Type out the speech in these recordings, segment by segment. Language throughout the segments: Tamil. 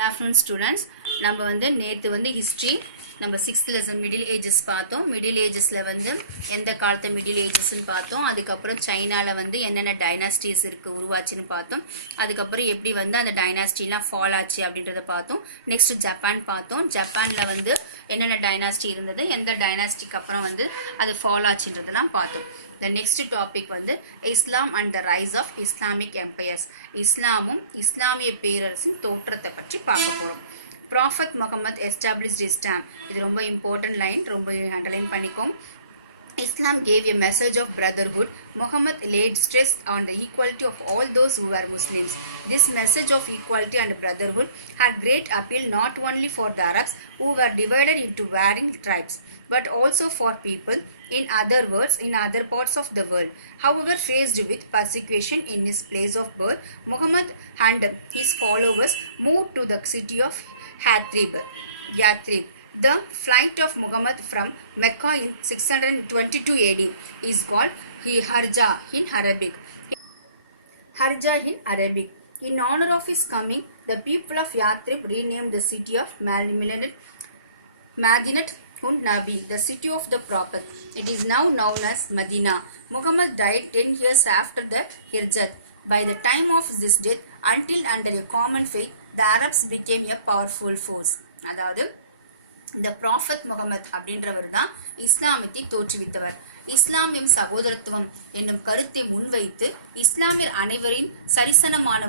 Good afternoon students. நம்ம வந்து நேத்து வந்து history நம்ம 6th lesson middle ages பார்த்தோம். middle agesல வந்து எந்த காலத்து middle agesன்னு பார்த்தோம். அதுக்கு அப்புறம் சைனால வந்து என்னென்ன டைனாஸ்டிஸ் இருக்கு உருவாச்சுன்னு பார்த்தோம். அதுக்கு அப்புறம் எப்படி வந்து அந்த டைனாஸ்டிலாம் ஃபால் ஆச்சு அப்படின்றத பார்த்தோம். நெக்ஸ்ட் ஜப்பான் பார்த்தோம். ஜப்பான்ல வந்து என்னென்ன டைனாஸ்டி இருந்தது, எந்த டைனாஸ்டிக்கு அப்புறம் வந்து அது ஃபால் ஆச்சுன்றதெல்லாம் பார்த்தோம். The next topic வந்து Islam and the rise of Islamic empires. இஸ்லாமும் இஸ்லாமிய பேரரசின் தோற்றத்தை பற்றி பார்க்க போறோம். Prophet Muhammad established Islam. இது ரொம்ப important line, ரொம்ப underline பண்ணிக்கோம். Islam gave a message of brotherhood. Muhammad laid stress on the equality of all those who were Muslims. This message of equality and brotherhood had great appeal not only for the Arabs who were divided into varying tribes, but also for people, in other words, in other parts of the world. However, faced with persecution in his place of birth, Muhammad and his followers moved to the city of Yathrib. The flight of Muhammad from Mecca in 622 AD is called Harjah in Arabic. Harjah in Arabic. In honor of his coming, the people of Yathrib renamed the city of Madinat Nabi, the city of the Prophet. It is now known as Medina. Muhammad died 10 years after the Hijrat. By the time of his death, until under a common faith, the Arabs became a powerful force. அதாவது இந்த ப்ராஃபட் முகமது அப்படின்றவர் தான் இஸ்லாமத்தை தோற்றுவித்தவர். இஸ்லாமியம் சகோதரத்துவம் என்னும் கருத்தை முன்வைத்து இஸ்லாமியர் அனைவரின்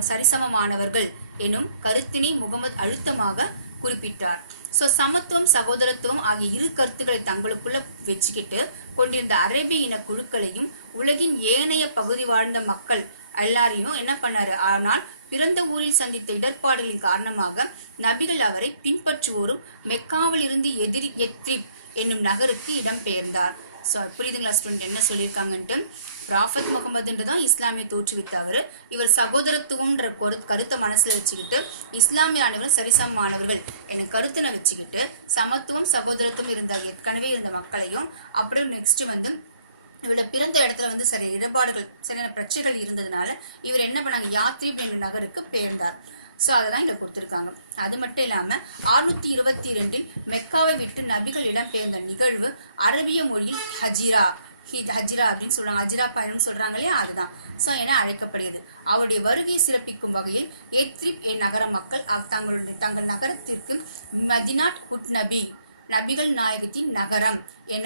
சரிசமமானவர்கள் எனும் கருத்தினை முகமது அழுத்தமாக குறிப்பிட்டார். சோ சமத்துவம் சகோதரத்துவம் ஆகிய இரு கருத்துக்களை தங்களுக்குள்ள வச்சுக்கிட்டு கொண்டிருந்த அரேபிய இன குழுக்களையும் உலகின் ஏனைய பகுதி வாழ்ந்த மக்கள் எல்லாரையும் என்ன பண்ணாரு, ஆனால் பிறந்த ஊரில் சந்தித்த இடர்பாடுகளின் காரணமாக நபிகள் அவரை பின்பற்றுவோரும் மெக்காவில் இருந்து எத்ரிப் என்னும் நகருக்கு இடம்பெயர்ந்தார். சோ புரியுதுங்களா ஸ்டூடெண்ட் என்ன சொல்லியிருக்காங்கன்ட்டு? ப்ராஃபட் முகமதுன்றதான் இஸ்லாமிய தோற்றுவித்தவர். இவர் சகோதரத்துவம்ன்ற கருத்தை மனசுல வச்சுக்கிட்டு இஸ்லாமிய அனைவரும் சரிசமமானவர்கள் என கருத்தை வச்சுக்கிட்டு சமத்துவம் சகோதரத்துவம் இருந்த ஏற்கனவே இருந்த மக்களையும் அப்புறம் நெக்ஸ்ட் வந்து இவரோட பிறந்த இடத்துல வந்து சரி இடர்பாடுகள் சரியான பிரச்சனைகள் இருந்ததுனால இவர் என்ன பண்ணாங்க, யாத்ரீப் என்ற நகருக்கு பெயர்ந்தார். சோ அதெல்லாம் இங்க கொடுத்திருக்காங்க. அது மட்டும் இல்லாம 622 மெக்காவை விட்டு நபிகள் இடம்பெயர்ந்த நிகழ்வு அரபிய மொழியில் ஹஜிரா அப்படின்னு சொல்றாங்க. ஹஜிரா பயணம் சொல்றாங்க இல்லையா, அதுதான் சோ என அழைக்கப்படுகிறது. அவருடைய வருகையை சிறப்பிக்கும் வகையில் எத்ரிப் நகர மக்கள் தங்கள் நகரத்திற்கு மதினாட் உட் நபி நபிகள் நாயகத்தின் நகரம் என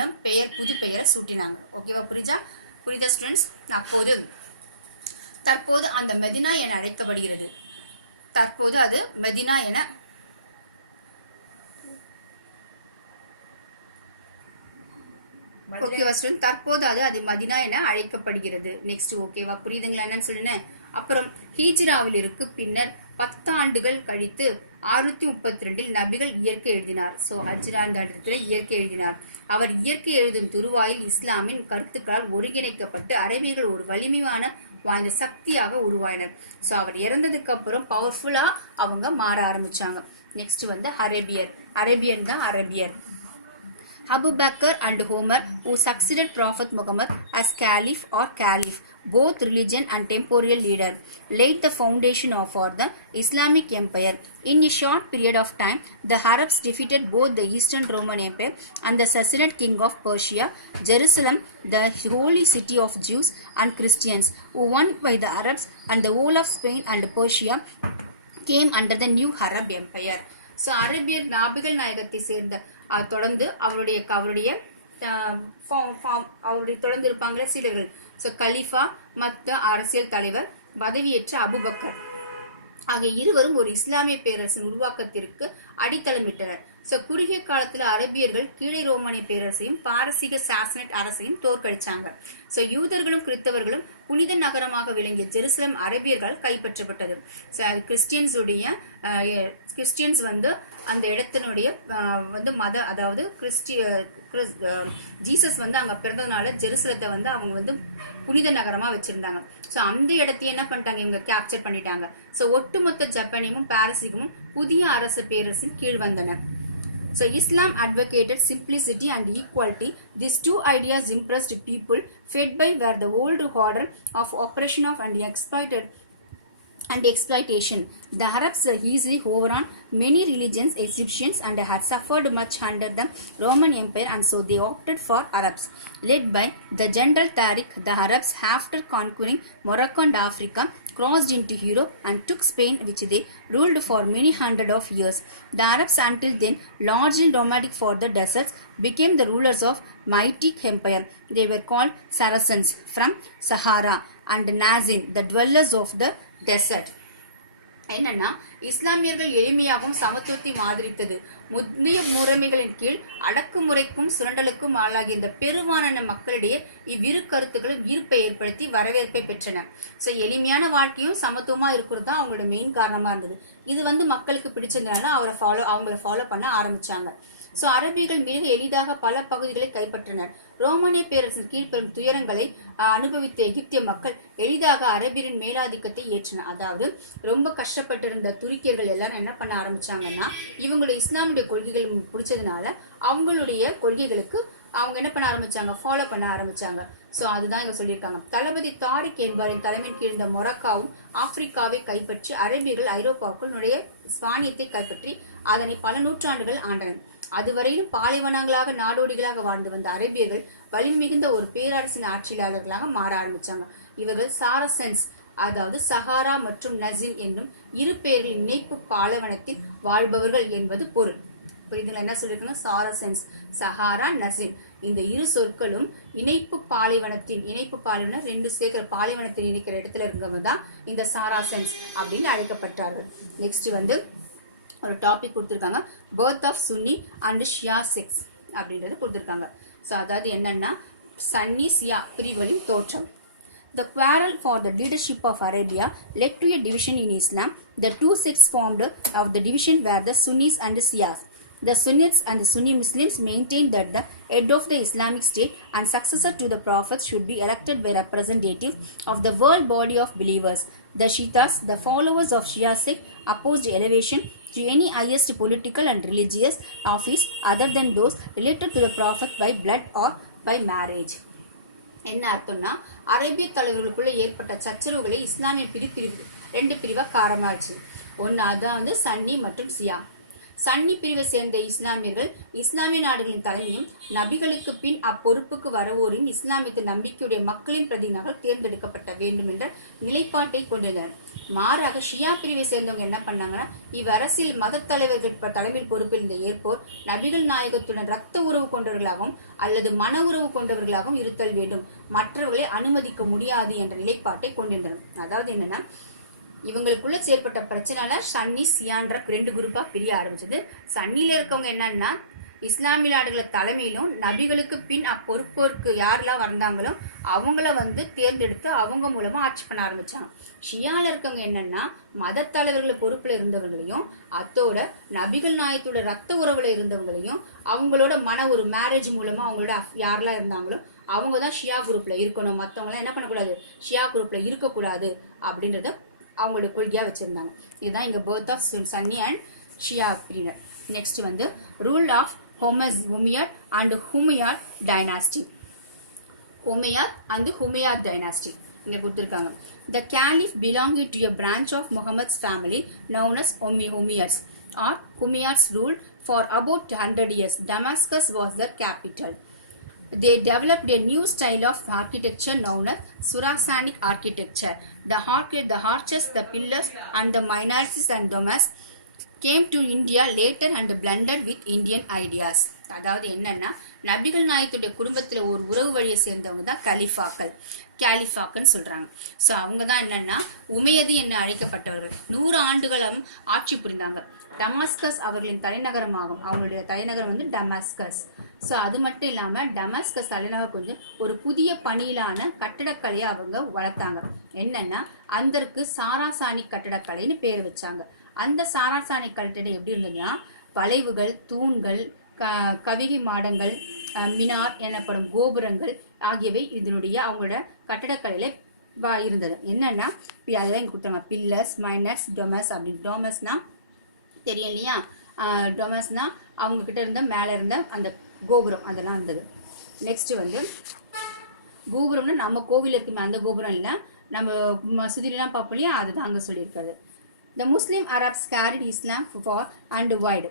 புது பெயரை சூட்டினாங்க. ஓகேவா, புரியுதா ஸ்டூடெண்ட்ஸ்? தற்போது அந்த மெதினா என அழைக்கப்படுகிறது. தற்போது அது மெதினா என ஓகேவா ஸ்டூடெண்ட்? தற்போது அது மதினா என அழைக்கப்படுகிறது. நெக்ஸ்ட் ஓகேவா, புரியுதுங்களா என்னன்னு சொல்லுங்க. அப்புறம் ஹிஜ்ராவில் இருக்கு பின்னர் 10 ஆண்டுகள் கழித்து 632 நபிகள் இயற்கை எழுதினார். சோ ஹஜ்ரா அந்த இடத்துல இயற்கை எழுதினார். அவர் இயற்கை எழுதும் துருவாயில் இஸ்லாமின் கருத்துக்களால் ஒருங்கிணைக்கப்பட்டு அரேபியர்கள் ஒரு வலிமையான வாய்ந்த சக்தியாக உருவாயினர். சோ அவர் இறந்ததுக்கு அப்புறம் பவர்ஃபுல்லா அவங்க மாற ஆரம்பிச்சாங்க. நெக்ஸ்ட் வந்து அரேபியன் தான் அரபியர். Abu Bakr and Umar, who succeeded Prophet Muhammad as Caliph, both religion and temporal leader, laid the foundation for the Islamic Empire. In a short period of time, the Arabs defeated both the Eastern Roman Empire and the Sassanid king of Persia, Jerusalem, the holy city of Jews and Christians, who won by the Arabs, and the whole of Spain and Persia came under the new Arab Empire. So அரேபியர் நபிகள் நாயகத்தை சேர்ந்த தொடர்ந்து அவருடைய தொடர்ந்து இருப்பாங்களே சீடர்கள். சோ கலீஃபா மத்த அரசியல் தலைவர் பதவியேற்ற அபுபக்கர் ஆகிய இருவரும் ஒரு இஸ்லாமிய பேரரசின் உருவாக்கத்திற்கு அடித்தளமிட்டனர். சோ குறுகிய காலத்துல அரபியர்கள் கீழே ரோமானிய பேரரசையும் பாரசீக சாசனட் அரசையும் தோற்கடிச்சாங்க. சோ யூதர்களும் கிறிஸ்தவர்களும் புனித நகரமாக விளங்கிய ஜெருசலம் அரபியர்களால் கைப்பற்றப்பட்டது. கிறிஸ்டியன்ஸ் வந்து அந்த இடத்தினுடைய வந்து அதாவது ஜீசஸ் வந்து அங்க பிறந்ததுனால ஜெருசலத்தை வந்து அவங்க வந்து புனித நகரமா வச்சிருந்தாங்க. சோ அந்த இடத்தையும் என்ன பண்ணிட்டாங்க, இவங்க கேப்சர் பண்ணிட்டாங்க. சோ ஒட்டுமொத்த ஜப்பானியமும் பாரசீகமும் புதிய அரச பேரரசின் கீழ் வந்தன. So Islam advocated simplicity and equality. These two ideas impressed people fed by were the old order of oppression of and exploited and exploitation. The Arabs easily overran many religions, Egyptians, and had suffered much under the Roman Empire, and so they opted for Arabs. Led by the General Tariq, the Arabs, after conquering Morocco and Africa, crossed into Europe and took Spain, which they ruled for many hundred of years. The Arabs, until then largely nomadic for the deserts, became the rulers of mighty empire. They were called Saracens from Sahara, and Nazin, the dwellers of the desert. என்னன்னா இஸ்லாமியர்கள் எளிமையாகவும் சமத்துவத்தையும் ஆதரித்தது முந்தைய முறைமைகளின் கீழ் அடக்குமுறைக்கும் சுரண்டலுக்கும் ஆளாகிய இந்த பெரும்பாலான மக்களிடையே இவ்விரு கருத்துக்களும் ஈர்ப்பை ஏற்படுத்தி வரவேற்பை பெற்றன. ஸோ எளிமையான வாழ்க்கையும் சமத்துவமா இருக்கிறது தான் அவங்களோட மெயின் காரணமா இருந்தது. இது மக்களுக்கு பிடிச்சதுனால அவங்கள ஃபாலோ பண்ண ஆரம்பிச்சாங்க. ஸோ அரபிகள் மிக எளிதாக பல பகுதிகளை கைப்பற்றினர். ரோமானிய பேரரசின் கீழ்பெறும் துயரங்களை அனுபவித்த எகிப்திய மக்கள் எளிதாக அரபியரின் மேலாதிக்கத்தை ஏற்றனர். அதாவது ரொம்ப கஷ்டப்பட்டிருந்த துருக்கியர்கள் எல்லாரும் என்ன பண்ண ஆரம்பிச்சாங்கன்னா, இவங்களுடைய இஸ்லாமுடைய கொள்கைகள் பிடிச்சதுனால அவங்களுடைய கொள்கைகளுக்கு அவங்க என்ன பண்ண ஆரம்பிச்சாங்க, ஃபாலோ பண்ண ஆரம்பிச்சாங்க. ஸோ அதுதான் இங்க சொல்லியிருக்காங்க. தளபதி தாரிக் என்பவரின் தலைமையின் கீழ் இருந்த மொரக்காவும் ஆப்பிரிக்காவை கைப்பற்றி அரபியர்கள் ஐரோப்பாவுக்குள் நுழைய ஸ்பானியத்தை கைப்பற்றி அதனை பல நூற்றாண்டுகள் ஆண்டனர். அதுவரையிலும் பாலைவனங்களாக நாடோடிகளாக வாழ்ந்து வந்த அரேபியர்கள் வலிமிகுந்த ஒரு பேரரசின் ஆட்சியாளர்களாக மாற ஆரம்பிச்சாங்க. இவர்கள் சாரசன்ஸ், அதாவது சஹாரா மற்றும் நசின் என்னும் இரு பெயர்களின் இணைப்பு பாலைவனத்தில் வாழ்பவர்கள் என்பது பொருள். புரியுதுங்களா? என்ன சொல்லிருக்காங்க? சாரசன்ஸ், சஹாரா, நசின். இந்த இரு சொற்களும் இணைப்பு பாலைவனம் ரெண்டு சேர்க்கிற பாலைவனத்தில் இணைக்கிற இடத்துல இருக்கவங்க தான் இந்த சாராசன்ஸ் அப்படின்னு அழைக்கப்பட்டார்கள். நெக்ஸ்ட் ஒரு டாபிக் கொடுத்திருக்காங்க, birth of Sunni and Shia sects அப்படின்றது கொடுத்திருக்காங்க. ஸோ அதாவது என்னன்னா சன்னி சியா பிரிவுகளின் தோற்றம். The quarrel for the leadership of Arabia led to a division in Islam. The two sects formed of the division were the Sunnis and the Shias. The Sunnites and the Sunni Muslims maintained that the head of the Islamic State and successor to the Prophet should be elected by representatives of the world body of believers. The Shiitas, the followers of Shia sect, opposed elevation to any highest political and religious office other than those related to the Prophet by blood or by marriage. என்ன அர்த்தம்னா, அரேபிய தலைவர்களுக்குள்ள ஏற்பட்ட சச்சரவுகளை இஸ்லாமிய ரெண்டு பிரிவா காரணமாச்சு. ஒன்னு அதான் சன்னி மற்றும் சியா. சன்னி பிரிவை சேர்ந்த இஸ்லாமியர்கள் இஸ்லாமிய நாடுகளின் தலைமையும் நபிகளுக்கு பின் அப்பொறுப்புக்கு வரவோரின் இஸ்லாமியத்தை நம்பிக்கையுடைய மக்களின் பிரதிநிதிகள் தேர்ந்தெடுக்கப்பட்ட வேண்டும் என்ற நிலைப்பாட்டை கொண்டிருந்தனர். மாறாக ஷியா பிரிவை சேர்ந்தவங்க என்ன பண்ணாங்கன்னா, இவ்வரசியல் மத தலைவர்கள் தலைமையில் பொறுப்பில் இருந்த ஏற்போர் நபிகள் நாயகத்துடன் ரத்த உறவு கொண்டவர்களாகவும் அல்லது மன உறவு கொண்டவர்களாகவும் இருத்தல் வேண்டும், மற்றவர்களை அனுமதிக்க முடியாது என்ற நிலைப்பாட்டை கொண்டிருந்தனர். அதாவது என்னன்னா, இவங்களுக்குள்ள செயற்பட்ட பிரச்சனால சன்னி சியான்ற ரெண்டு குரூப்பா பிரிய ஆரம்பிச்சது. சன்னில இருக்கவங்க என்னன்னா, இஸ்லாமிய நாடுகள தலைமையிலும் நபிகளுக்கு பின் அப்பொறுப்போருக்கு யாரெல்லாம் வந்தாங்களோ அவங்கள தேர்ந்தெடுத்து அவங்க மூலமா ஆட்சி பண்ண ஆரம்பிச்சாங்க. ஷியால இருக்கவங்க என்னன்னா, மத தலைவர்கள் பொறுப்புல இருந்தவங்களையும் அத்தோட நபிகள் நாயத்தோட ரத்த உறவுல இருந்தவங்களையும் அவங்களோட ஒரு மேரேஜ் மூலமா அவங்களோட யாரெல்லாம் இருந்தாங்களோ அவங்கதான் ஷியா குரூப்ல இருக்கணும், மத்தவங்க என்ன பண்ணக்கூடாது, ஷியா குரூப்ல இருக்கக்கூடாது அப்படின்றத அவங்களோட கொள்கையா வச்சிருந்தாங்க. இதுதான் இங்க birth of Sunni and Shia பிரிவினர். Next rule of Umayyad and Humayyad dynasty. Umayyad and Humayyad dynasty இங்க கொடுத்திருக்காங்க. The caliph belonged to a branch of Muhammad's family known as Umayyads or Umayyads ruled for about 100 years. Damascus was their capital. They developed a new style of architecture known as Surasanic architecture. The arches, the pillars, and the minarets and domes came to India later and blended with Indian ideas. அதாவது என்னன்னா, நபிகள் நாயகத்துடைய குடும்பத்துல ஒரு உறவு வழியை சேர்ந்தவங்க தான் கேலிஃபாக்கள் சொல்றாங்க. சோ அவங்க தான் என்னன்னா உமையது என்று அழைக்கப்பட்டவர்கள். 100 ஆண்டுகளும் ஆட்சி புரிந்தாங்க. டமாஸ்கஸ் அவர்களின் தலைநகரமாகும். அவங்களுடைய தலைநகரம் டமாஸ்கஸ். ஸோ அது மட்டும் இல்லாமல் டமாஸ்கஸ் தலைநகர் ஒரு புதிய பணியிலான கட்டடக்கலையை அவங்க வளர்த்தாங்க. என்னன்னா, அதற்கு சாராசானி கட்டடக்கலைன்னு பேர் வச்சாங்க. அந்த சாராசானி கட்டடம் எப்படி இருந்ததுன்னா, வளைவுகள், தூண்கள், கவிகை மாடங்கள், மினார் எனப்படும் கோபுரங்கள் ஆகியவை இதனுடைய அவங்களோட கட்டடக்கலையில இருந்தது. என்னன்னா, அதெல்லாம் இங்க கொடுத்தாங்க. பில்லர்ஸ், மைனர்ஸ், டொமஸ் அப்படின்னு. டொமஸ்னா தெரியும் இல்லையா? டொமஸ்னா அவங்க கிட்ட இருந்த மேல இருந்த அந்த கோபுரம் அதெல்லாம் இருந்தது. நெக்ஸ்ட் கோபுரம்னா நம்ம கோவில் இருக்குமே அந்த கோபுரம் இல்லை, நம்ம சுதிலாம் பார்ப்போம் இல்லையா, அதுதான் அங்கே சொல்லியிருக்காரு. The Muslim Arabs carried Islam far and wide.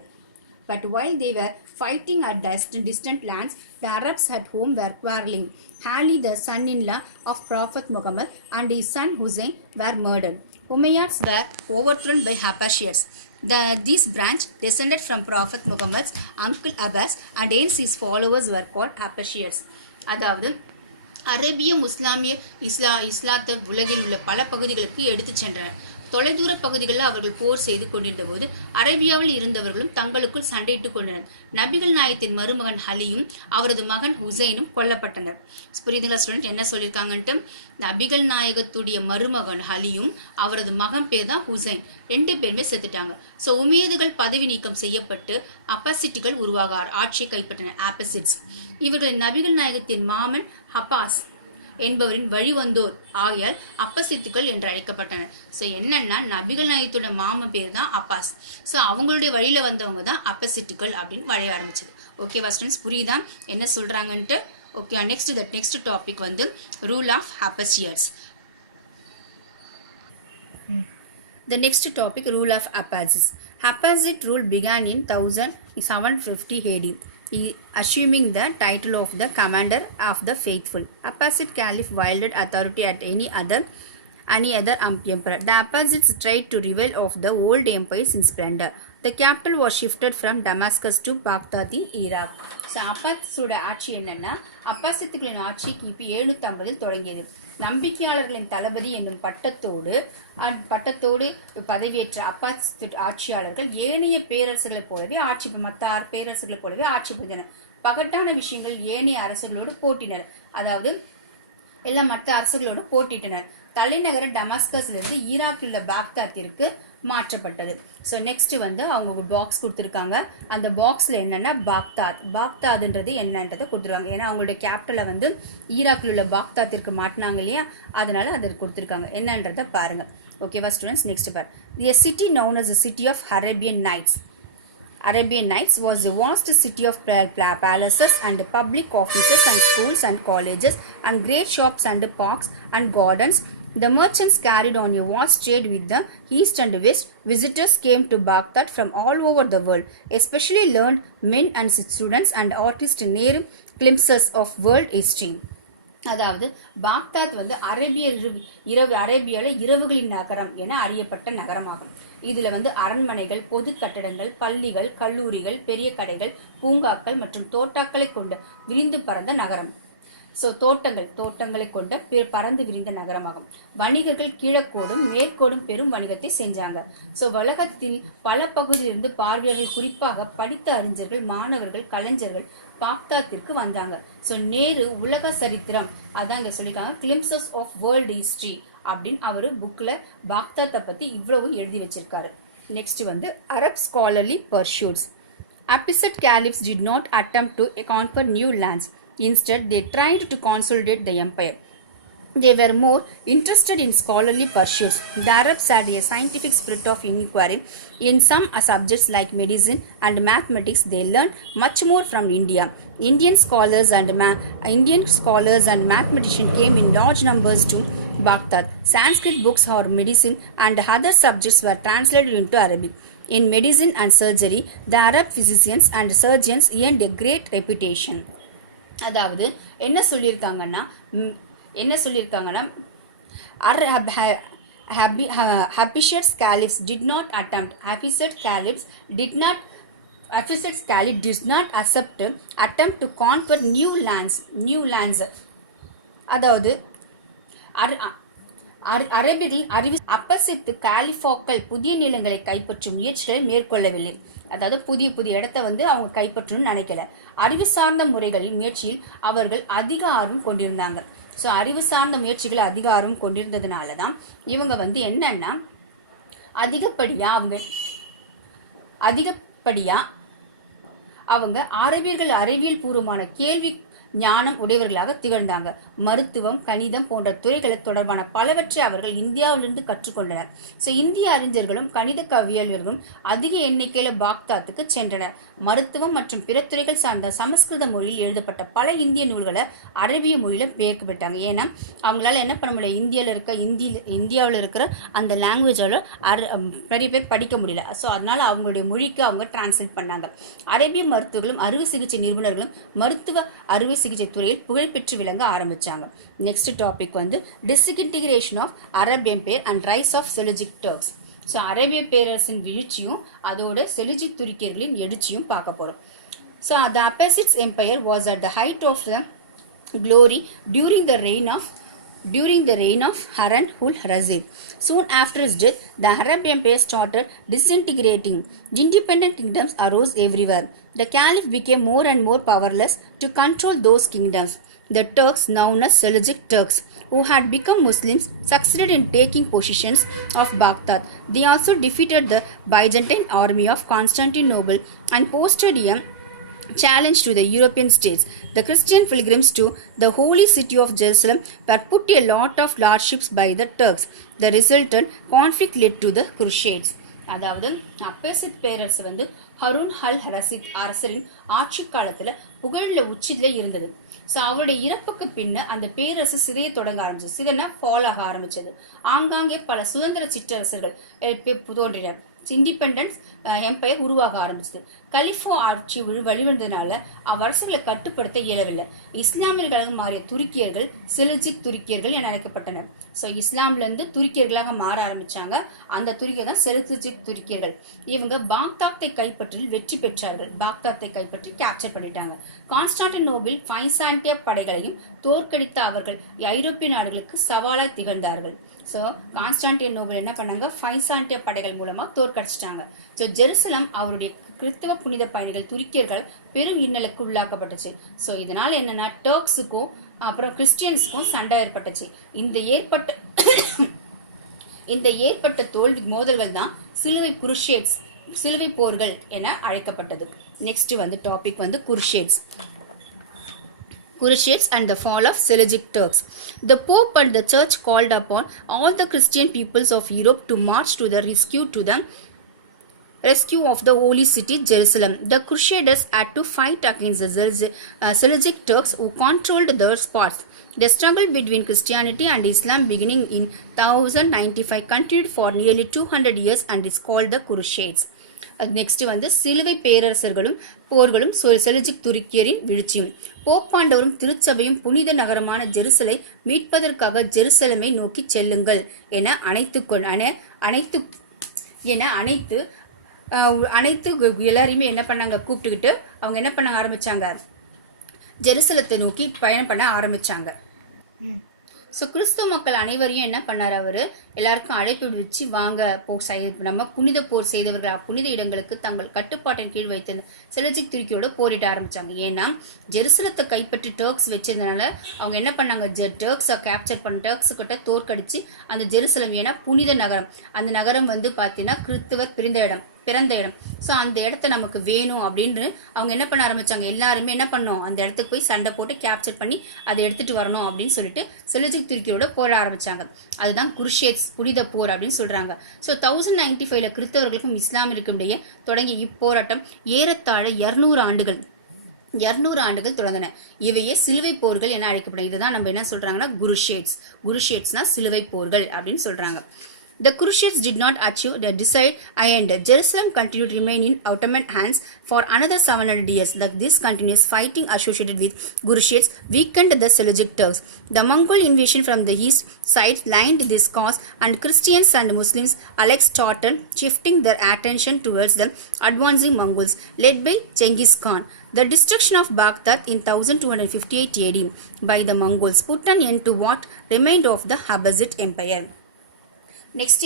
But while they were fighting at distant lands, the Arabs at home were quarreling. Ali, the son-in-law of Prophet Muhammad, and his son Hussein were murdered. Umayyads were overthrown by Habbashids. This branch descended from Prophet Muhammad's uncle Abbas, and hence his followers were called Habbashids. அதாவது அரேபிய முஸ்லாமிய இஸ்லாத்தை உலகில் உள்ள பல பகுதிகளுக்கு எடுத்து சென்றனர். தொலைதூர பகுதிகளில் அவர்கள் போர் செய்து கொண்டிருந்த போது அரேபியாவில் இருந்தவர்களும் தங்களுக்குள் சண்டையிட்டுக் கொண்டனர். நபிகள் நாயகத்தின் மருமகன் அலியும் அவரது மகன் ஹுசைனும் கொல்லப்பட்டனர். புரியுதுங்களா ஸ்டூடெண்ட், என்ன சொல்லியிருக்காங்கன்ட்டு? நபிகள் நாயகத்துடைய மருமகன் அலியும் அவரது மகன் பேர் தான் ஹுசைன், 2 பேருமே செத்துட்டாங்க. ஸோ உமேதுகள் பதவி நீக்கம் செய்யப்பட்டு அப்பாசிட்டுகள் உருவாக ஆட்சியை கைப்பற்றினர். ஆப்பசிட்ஸ் இவர்களின் நபிகள் நாயகத்தின் மாமன் அப்பாஸ் என்பவரின் வழிவந்தோர் ஆகியால் அப்பசித்துக்கள் என்று அழைக்கப்பட்டனர். ஸோ என்னன்னா நபிகள் நாயகத்தோட மாமன் பேர் தான் அப்பாஸ். ஸோ அவங்களுடைய வழியில வந்தவங்க தான் அப்பசித்துக்கள் அப்படின்னு வழைய ஆரம்பிச்சது. ஓகேவா ஸ்டூடெண்ட்ஸ், புரியுதா என்ன சொல்றாங்கன்ட்டு? ஓகே, நெக்ஸ்ட் டாபிக் வந்து rule of Habbasids. The next topic, rule of Abbasids. Abbasid rule began in 1750 AD. Assuming the title of the commander of the faithful. Abbasid Caliph wielded authority at any other emperor. The Abbasids tried to revive of the old empires in splendor. The capital was shifted from Damascus to Baghdad in Iraq. So அப்பாசிடோட ஆட்சி என்னன்னா, அப்பாசித்துக்களின் ஆட்சி கிபி 750 தொடங்கியது. நம்பிக்கையாளர்களின் தளபதி என்னும் பட்டத்தோடு பதவியேற்ற அப்பாசிட் ஆட்சியாளர்கள் ஏனைய பேரரசுகளைப் போலவே மற்ற பேரரசுகளைப் போலவே ஆட்சி புரிந்தனர். பகட்டான விஷயங்கள் ஏனைய அரசுகளோடு போட்டினர். அதாவது எல்லாம் மற்ற அரசுகளோடு போட்டிட்டனர். தலைநகரம் டமாஸ்கஸ்லிருந்து ஈராக்கில் உள்ள பாக்தாத்திற்கு மாற்றப்பட்டது. ஸோ நெக்ஸ்ட் வந்து அவங்க ஒரு பாக்ஸ் கொடுத்துருக்காங்க. அந்த பாக்ஸில் என்னென்னா பாக்தாத்ன்றது என்னன்றதை கொடுத்துருவாங்க. ஏன்னா அவங்களுடைய கேபிட்டலை வந்து ஈராக்கில் உள்ள பாக்தாத்திற்கு மாட்டினாங்க இல்லையா, அதனால அதை கொடுத்துருக்காங்க. என்னன்றதை பாருங்க. ஓகேவா ஸ்டூடெண்ட்ஸ், நெக்ஸ்ட் பார். A city known as the city of Arabian Nights was a vast city of palaces and public offices and schools and colleges and great shops and parks and gardens. The merchants carried on a vast trade with the east and west. Visitors came to Baghdad from all over the world, especially learned men and students and artists near glimpses of world history. அதாவது பாக்தாத் வந்து அரேபியால இரவுகளின் நகரம் என அறியப்பட்ட நகரமாகும். இதுல வந்து அரண்மனைகள், பொது கட்டடங்கள், பள்ளிகள், கல்லூரிகள், பெரிய கடைகள், பூங்காக்கள் மற்றும் தோட்டாக்களை கொண்ட விரிந்து பறந்த நகரம். ஸோ தோட்டங்களை கொண்ட பறந்து விரிந்த நகரமாகும். வணிகர்கள் கிழக்கோடும் மேற்கோடும் பெரும் வணிகத்தை செஞ்சாங்க. ஸோ உலகத்தில் பல பகுதியிலிருந்து பார்வையாளர்கள், குறிப்பாக படித்த அறிஞர்கள், மாணவர்கள், கலைஞர்கள் பாக்தாத்திற்கு வந்தாங்க. ஸோ நேரு உலக சரித்திரம் அதான் இங்க சொல்லியிருக்காங்க, கிளிம்சஸ் ஆஃப் வேர்ல்ட் ஹிஸ்டரி அப்படின்னு அவரு புக்ல பாக்தாத்தை பத்தி இவ்வளவு எழுதி வச்சிருக்காரு. நெக்ஸ்ட் வந்து Arab scholarly pursuits. Abbasid caliphs did not attempt to conquer new lands. Instead, they tried to consolidate the empire. They were more interested in scholarly pursuits. The Arabs had a scientific spirit of inquiry. In some subjects like medicine and mathematics, they learned much more from India. Indian scholars and mathematicians came in large numbers to Baghdad. Sanskrit books or medicine and other subjects were translated into Arabic. In medicine and surgery, the Arab physicians and surgeons earned a great reputation. அதாவது என்ன சொல்லியிருக்காங்கன்னா Abbasid caliphs did not attempt to conquer new lands. அதாவது அப்பசித்து காலிஃபாக்கள் புதிய நிலங்களை கைப்பற்றும் முயற்சிகளை மேற்கொள்ளவில்லை. அதாவது புதிய இடத்த வந்து அவங்க கைப்பற்றணும்னு நினைக்கல. அறிவு சார்ந்த முறைகளின் முயற்சியில் அவர்கள் அதிக ஆர்வம் கொண்டிருந்தாங்க. ஸோ அறிவு சார்ந்த முயற்சிகள் அதிக ஆர்வம் கொண்டிருந்ததுனால தான் இவங்க வந்து என்னன்னா அதிகப்படியா அவங்க அரபியர்கள் அறிவியல் பூர்வமான ஞானம் உடையவர்களாக திகழ்ந்தாங்க. மருத்துவம், கணிதம் போன்ற துறைகளை தொடர்பான பலவற்றை அவர்கள் இந்தியாவிலிருந்து கற்றுக்கொண்டனர். ஸோ இந்திய அறிஞர்களும் கணித கவியல்களும் அதிக எண்ணிக்கையில பாக்தாத்துக்கு சென்றனர். மருத்துவம் மற்றும் பிற துறைகள் சார்ந்த சமஸ்கிருத மொழியில் எழுதப்பட்ட பல இந்திய நூல்களை அரபிய மொழியில பெயர்க்கப்பட்டாங்க. ஏன்னா அவங்களால என்ன பண்ண முடியல, இந்தியாவில் இருக்கிற அந்த லாங்குவேஜால நிறைய பேர் படிக்க முடியல. ஸோ அதனால அவங்களுடைய மொழிக்கு அவங்க டிரான்ஸ்லேட் பண்ணாங்க. அரேபிய மருத்துவர்களும் அறுவை சிகிச்சை நிபுணர்களும் மருத்துவ அறுவை சிகிச்சை துறையில் புகழ்பெற்று விளங்க ஆரம்பிச்சாங்க. நெக்ஸ்ட் டாபிக் வந்து disintegration of Arab empire and rise of Seljuk Turks. So அரேபிய பேரரசின் வீழ்ச்சியும் அதோட செல்ஜுக் துருக்கியர்களின் எழுச்சியும் பார்க்க போறோம். So the Abbasid Empire was at the height of the glory during the reign of Harun al-Rashid. Soon after his death, the Arab Empire started disintegrating. Independent kingdoms arose everywhere. The Caliph became more and more powerless to control those kingdoms. The Turks, known as Seljuk Turks, who had become Muslims, succeeded in taking possessions of Baghdad. They also defeated the Byzantine army of Constantinople and posted a challenge to the European states. The Christian pilgrims to the holy city of Jerusalem were put a lot of largeships by the Turks. The resultant conflict led to the Crusades. அதாவது அப்பேசிட் பேரரசு வந்து ஹருன் அல் ரஷீத் அரசரின் ஆட்சி காலத்துல புகழ்ல உச்சில இருந்தது. ஸோ அவருடைய இறப்புக்கு பின்ன அந்த பேரரசு சிதைய தொடங்க ஆரம்பிச்சது. சிதைனா ஃபால் ஆக ஆரம்பிச்சது. ஆங்காங்கே பல சுதந்திர சிற்றரசர்கள் தோன்றினர். இண்டிபெண்டன்ஸ் எம்பையர் உருவாக ஆரம்பிச்சது. கலிஃபோ ஆட்சி வழிவந்ததுனால அவ்வரசுகளை கட்டுப்படுத்த இயலவில்லை. இஸ்லாமியர்களாக மாறிய துருக்கியர்கள் செல்ஜுக் துருக்கியர்கள் என அழைக்கப்பட்டனர். ஸோ இஸ்லாம்ல இருந்து துருக்கியர்களாக மாற ஆரம்பிச்சாங்க. அந்த துருக்கியர் தான் செல்ஜுக் துருக்கியர்கள். இவங்க பாக்தாத்தை கைப்பற்றில் வெற்றி பெற்றார்கள். பாக்தாத்தை கைப்பற்றி கேப்சர் பண்ணிட்டாங்க. கான்ஸ்டான்டினோபிள் பைசாண்டிய படைகளையும் தோற்கடித்த அவர்கள் ஐரோப்பிய நாடுகளுக்கு சவாலாய் திகழ்ந்தார்கள். ஸோ கான்ஸ்டான்டினோபிள் என்ன பண்ணாங்க, பைசாண்டிய படைகள் மூலமா தோற்கடிச்சிட்டாங்க. ஸோ ஜெருசலம் அவருடைய கிறிஸ்தவ புனித பயணிகள் துருக்கியர்கள் பெரும் இன்னலுக்கு உள்ளாக்கப்பட்டுச்சு. ஸோ இதனால என்னன்னா டர்க்ஸுக்கும் அப்புறம் கிறிஸ்டியன்ஸுக்கும் சண்டை ஏற்பட்டுச்சு. இந்த ஏற்பட்ட தோல்வி மோதல்கள் தான் சிலுவை குருஷேட்ஸ், சிலுவை போர்கள் என அழைக்கப்பட்டது. நெக்ஸ்ட் வந்து டாபிக் வந்து Crusades and the fall of Seljuk Turks. The Pope and the Church called upon all the Christian peoples of Europe to march to the rescue of the holy city Jerusalem. The Crusaders had to fight against the Seljuk Turks who controlled the spots. The struggle between Christianity and Islam beginning in 1095 continued for nearly 200 years and is called the Crusades. Next வந்து சிலுவை பேரரசர்களும் போர்களும் செல்ஜுக் துருக்கியரின் வீழ்ச்சியும். போப்பாண்டவரும் திருச்சபையும் புனித நகரமான ஜெருசலை மீட்பதற்காக ஜெருசலமை நோக்கி செல்லுங்கள் என அனைத்து எல்லாரையுமே என்ன பண்ணாங்க, கூப்பிட்டுக்கிட்டு அவங்க என்ன பண்ண ஆரம்பிச்சாங்க, ஜெருசலத்தை நோக்கி பயணம் பண்ண ஆரம்பிச்சாங்க. ஸோ கிறிஸ்துவ மக்கள் அனைவரையும் என்ன பண்ணார், அவர் எல்லாருக்கும் அழைப்பு விடுச்சு, வாங்க நம்ம புனித போர் செய்தவர்கள் புனித இடங்களுக்கு தங்கள் கட்டுப்பாட்டின் கீழ் வைத்திருந்த செல்ஜுக் துருக்கியோட போரிட ஆரம்பிச்சாங்க. ஏன்னா ஜெருசலத்தை கைப்பற்றி டர்க்ஸ் வச்சதுனால அவங்க என்ன பண்ணாங்க, டர்க்ஸை கேப்சர் பண்ண டர்க்ஸு கிட்ட தோற்கடிச்சு அந்த ஜெருசலம், ஏன்னா புனித நகரம், அந்த நகரம் வந்து பார்த்தீங்கன்னா கிறிஸ்துவர் பிறந்த இடம். ஸோ அந்த இடத்த நமக்கு வேணும் அப்படின்னு அவங்க என்ன பண்ண ஆரம்பிச்சாங்க, எல்லாருமே என்ன பண்ணோம், அந்த இடத்துக்கு போய் சண்டை போட்டு கேப்சர் பண்ணி அதை எடுத்துட்டு வரணும் அப்படின்னு சொல்லிட்டு செல்ஜுக் துருக்கியோட போர ஆரம்பிச்சாங்க. அதுதான் குருஷேட்ஸ், புனித போர் அப்படின்னு சொல்றாங்க. ஸோ 1095 கிறிஸ்தவர்களுக்கும் இஸ்லாமிற்கும் இடையே தொடங்கிய இப்போராட்டம் ஏறத்தாழ 200 ஆண்டுகள் தொடர்ந்தன. இவையே சிலுவை போர்கள் என அழைக்கப்படும். இதுதான் நம்ம என்ன சொல்றாங்கன்னா குருஷேட்ஸ்னா சிலுவை போர்கள் அப்படின்னு சொல்றாங்க. The Crusades did not achieve the desired end. Jerusalem continued to remain in Ottoman hands for another 700 years. This continuous fighting associated with Crusades weakened the Seljuk Turks. The Mongol invasion from the east side lined this cause, and Christians and Muslims alike started shifting their attention towards the advancing Mongols, led by Genghis Khan. The destruction of Baghdad in 1258 AD by the Mongols put an end to what remained of the Abbasid Empire. Next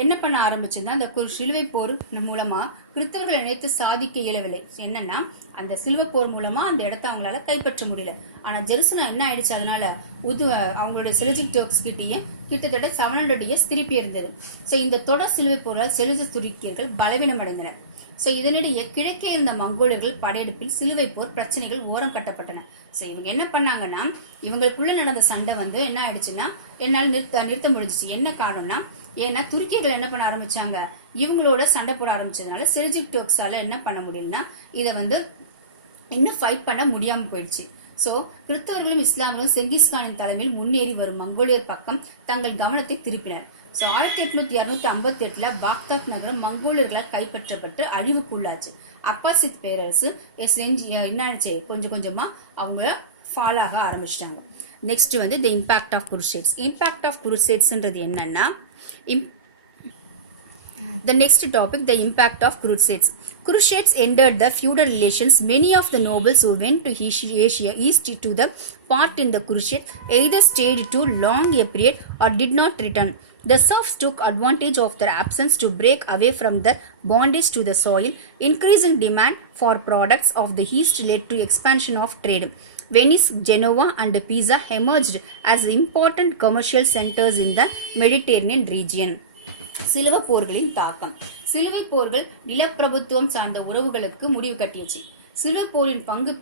என்ன பண்ண ஆரம்பிச்சுன்னா, அந்த சிலுவை போர் மூலமா கிறிஸ்தவர்கள் நினைத்து சாதிக்க இயலவில்லை. என்னன்னா அந்த சிலுவை போர் மூலமா அந்த இடத்த அவங்களால கைப்பற்ற முடியல. ஆனால் ஜெருசலம் என்ன ஆயிடுச்சு, அதனால அவங்களுடைய செல்ஜுக் டர்க்ஸ் கிட்டேயே கிட்டத்தட்ட 700 இயர்ஸ் திருப்பி இருந்தது. ஸோ இந்த தொடர் சிலுவை போரால் செல்ஜுக் துருக்கியர்கள் பலவீனம் அடைந்தனர். ஸோ இதனிடையே கிழக்கே இருந்த மங்கோலியர்கள் படையெடுப்பில் சிலுவை போர் பிரச்சனைகள் ஓரம் கட்டப்பட்டன. ஸோ இவங்க என்ன பண்ணாங்கன்னா, இவங்களுக்குள்ள நடந்த சண்டை என்ன ஆயிடுச்சுன்னா என்னால் நிறுத்த முடிஞ்சிச்சு. என்ன காரணம்னா, ஏன்னா துருக்கியர்கள் என்ன பண்ண ஆரம்பிச்சாங்க, இவங்களோட சண்டை போட ஆரம்பிச்சதுனால செல்ஜுக் டர்க்ஸால என்ன பண்ண முடியலன்னா இதை இன்னும் ஃபைட் பண்ண முடியாம போயிடுச்சு. ஸோ கிறிஸ்தவர்களும் இஸ்லாமியர்களும் செங்கிஸ்கானின் தலைமையில் முன்னேறி வரும் மங்கோலியர் பக்கம் தங்கள் கவனத்தை திருப்பினர். ஸோ 1858 பாக்தாத் நகரம் மங்கோலியர்களால் கைப்பற்றப்பட்டு அழிவுக்குள்ளாச்சு. அப்பாசித் பேரரசு என்னாச்சு, கொஞ்சம் கொஞ்சமா அவங்க ஃபால் ஆக ஆரம்பிச்சிட்டாங்க. Next the impact of crusades. Impact of குருஷேட்ஸ்ன்றது என்னன்னா, the next topic, the impact of Crusades. Crusades ended the feudal relations. Many of the nobles who went to Asia east to the part in the Crusade either stayed too long a period or did not return. The serfs took advantage of their absence to break away from their bondage to the soil. Increasing demand for products of the east led to expansion of trade. Venice, Genoa and Pisa emerged as important commercial centers in the Mediterranean region. சிலுவை போர்களின் தாக்கம். சிலுவை போர்கள் நிலப்பிரபுத்துவம் சார்ந்த உறவுகளுக்கு முடிவு கட்டியச்சு. சிலுவை போரின் பங்கு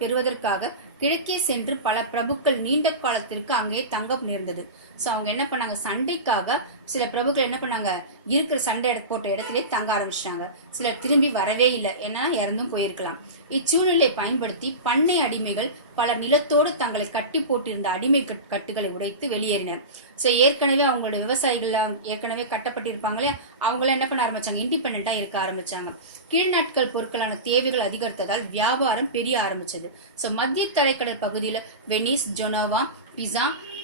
பெறுவதற்காக கிழக்கே சென்று பல பிரபுக்கள் நீண்ட காலத்திற்கு அங்கே தங்க நேர்ந்தது. ஸோ அவங்க என்ன பண்ணாங்க, சண்டைக்காக சில பிரபுக்கள் என்ன பண்ணாங்க, இருக்கிற சண்டை போட்ட இடத்திலே தங்க ஆரம்பிச்சிட்டாங்க. சிலர் திரும்பி வரவே இல்லை, ஏன்னா இறந்தும் போயிருக்கலாம். இச்சூழ்நிலையை பயன்படுத்தி பண்ணை அடிமைகள் பலர் நிலத்தோடு தங்களை கட்டி போட்டிருந்த அடிமை கட்டுகளை உடைத்து வெளியேறினர். ஸோ ஏற்கனவே அவங்களோட விவசாயிகள் ஏற்கனவே கட்டப்பட்டிருப்பாங்களே, அவங்கள என்ன பண்ண ஆரம்பிச்சாங்க, இண்டிபெண்டா இருக்க ஆரம்பிச்சாங்க. கீழ்நாட்கள் பொருட்களான தேவைகள் அதிகரித்ததால் வியாபாரம் பெரிய ஆரம்பிச்சது. ஸோ மத்திய தரைக்கடல் பகுதியில் வெனிஸ், ஜெனோவா,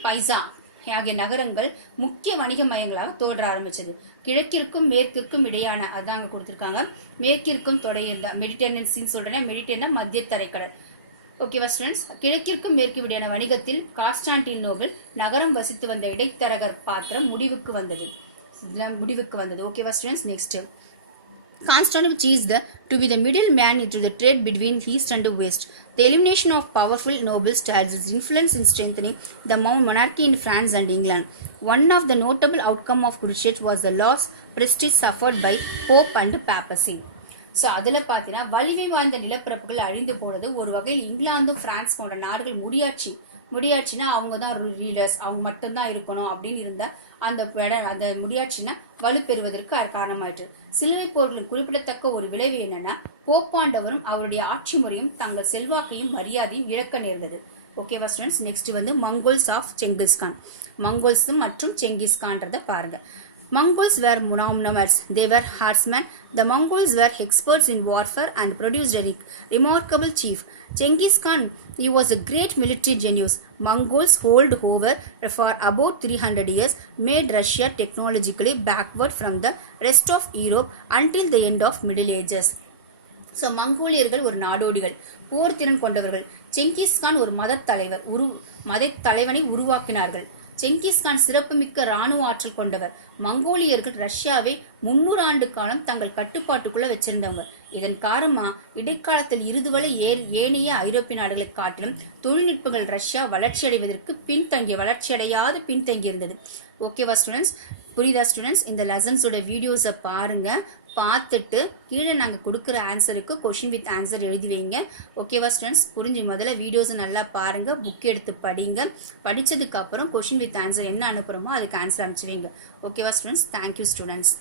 பைசா ஆகிய நகரங்கள் முக்கிய வணிக மையங்களாக தோன்ற ஆரம்பிச்சது. கிழக்கிற்கும் மேற்கிற்கும் இடையான அதாங்க கொடுத்திருக்காங்க. மேற்கிற்கும் தொடையிருந்த மெடிட்டரேனியன் சொல்றேன், மெடிட்டரேனியன் மத்திய தரைக்கடல். ஓகேவா ஸ்டூடெண்ட்ஸ், கிழக்கிற்கும் மேற்கு இடையான வணிகத்தில் கான்ஸ்டான்டினோபிள் நகரம் வசித்து வந்த இடைத்தரகர் பாத்திரம் முடிவுக்கு வந்தது. ஓகேவா students, next Constantine ceased to be the middleman into the trade between East and West. The elimination of powerful nobles had its influence in strengthening the monarchy in France and England. One of the notable outcomes of Crusades was the loss prestige suffered by Pope and Papacy. So அதில் பார்த்தீங்கன்னா வலிமை வாய்ந்த நிலப்பரப்புகள் அழிந்து போனது. ஒரு வகையில் இங்கிலாந்தும் பிரான்ஸ் போன்ற நாடுகள் முடியாட்சின்னா அவங்க தான் ரீடர்ஸ், அவங்க மட்டும்தான் இருக்கணும் அப்படின்னு இருந்த அந்த முடியாட்சினா வலுப்பெறுவதற்கு காரணமாயிற்று. சிலுவை போர்களின் குறிப்பிடத்தக்க ஒரு விளைவு என்னன்னா, போப்பாண்டவரும் அவருடைய ஆட்சி முறையும் தங்கள் செல்வாக்கையும் மரியாதையும் இழக்க நேர்ந்தது. ஓகேவா students, next Mongols of Genghis Khan. Mongols மற்றும் செங்கிஸ்கான்றத பாருங்க. Mongols were nomads. They were herdsmen. The Mongols were experts in warfare and produced a remarkable chief, Genghis Khan. He was a great military genius. Mongols hold over for about 300 years, made Russia technologically backward from the rest of Europe until the end of Middle Ages. So மங்கோலியர்கள் ஒரு நாடோடிகள், போர் திறன் கொண்டவர்கள். செங்கிஸ்கான் ஒரு மத தலைவனை உருவாக்கினார்கள். செங்கிஸ்கான் சிறப்புமிக்க இராணுவ ஆற்றல் கொண்டவர். மங்கோலியர்கள் ரஷ்யாவை 300 ஆண்டு காலம் தங்கள் கட்டுப்பாட்டுக்குள்ள வச்சிருந்தவங்க. இதன் காரணமா இடைக்காலத்தில் இருதுவரை ஏனைய ஐரோப்பிய நாடுகளை காட்டிலும் தொழில்நுட்பங்கள் ரஷ்யா வளர்ச்சியடையாது பின்தங்கி இருந்தது. ஓகேவா ஸ்டூடெண்ட்ஸ், புரியுதா ஸ்டூடெண்ட்ஸ்? இந்த லெசன்ஸோட வீடியோஸை பாருங்க, பார்த்துட்டு கீழே நாங்கள் கொடுக்குற ஆன்சருக்கு கொஷின் வித் ஆன்சர் எழுதி வைங்க. ஓகேவா ஸ்டூடெண்ட்ஸ், முதல்ல வீடியோஸை நல்லா பாருங்க, புக் எடுத்து படிங்க. படித்ததுக்கு அப்புறம் கொஷின் வித் ஆன்சர் என்ன அனுப்புகிறோமோ அதுக்கு ஆன்சர் அனுப்பிச்சு வைங்க. ஓகேவா ஸ்டூடெண்ட்ஸ், தேங்க்யூ ஸ்டூடெண்ட்ஸ்.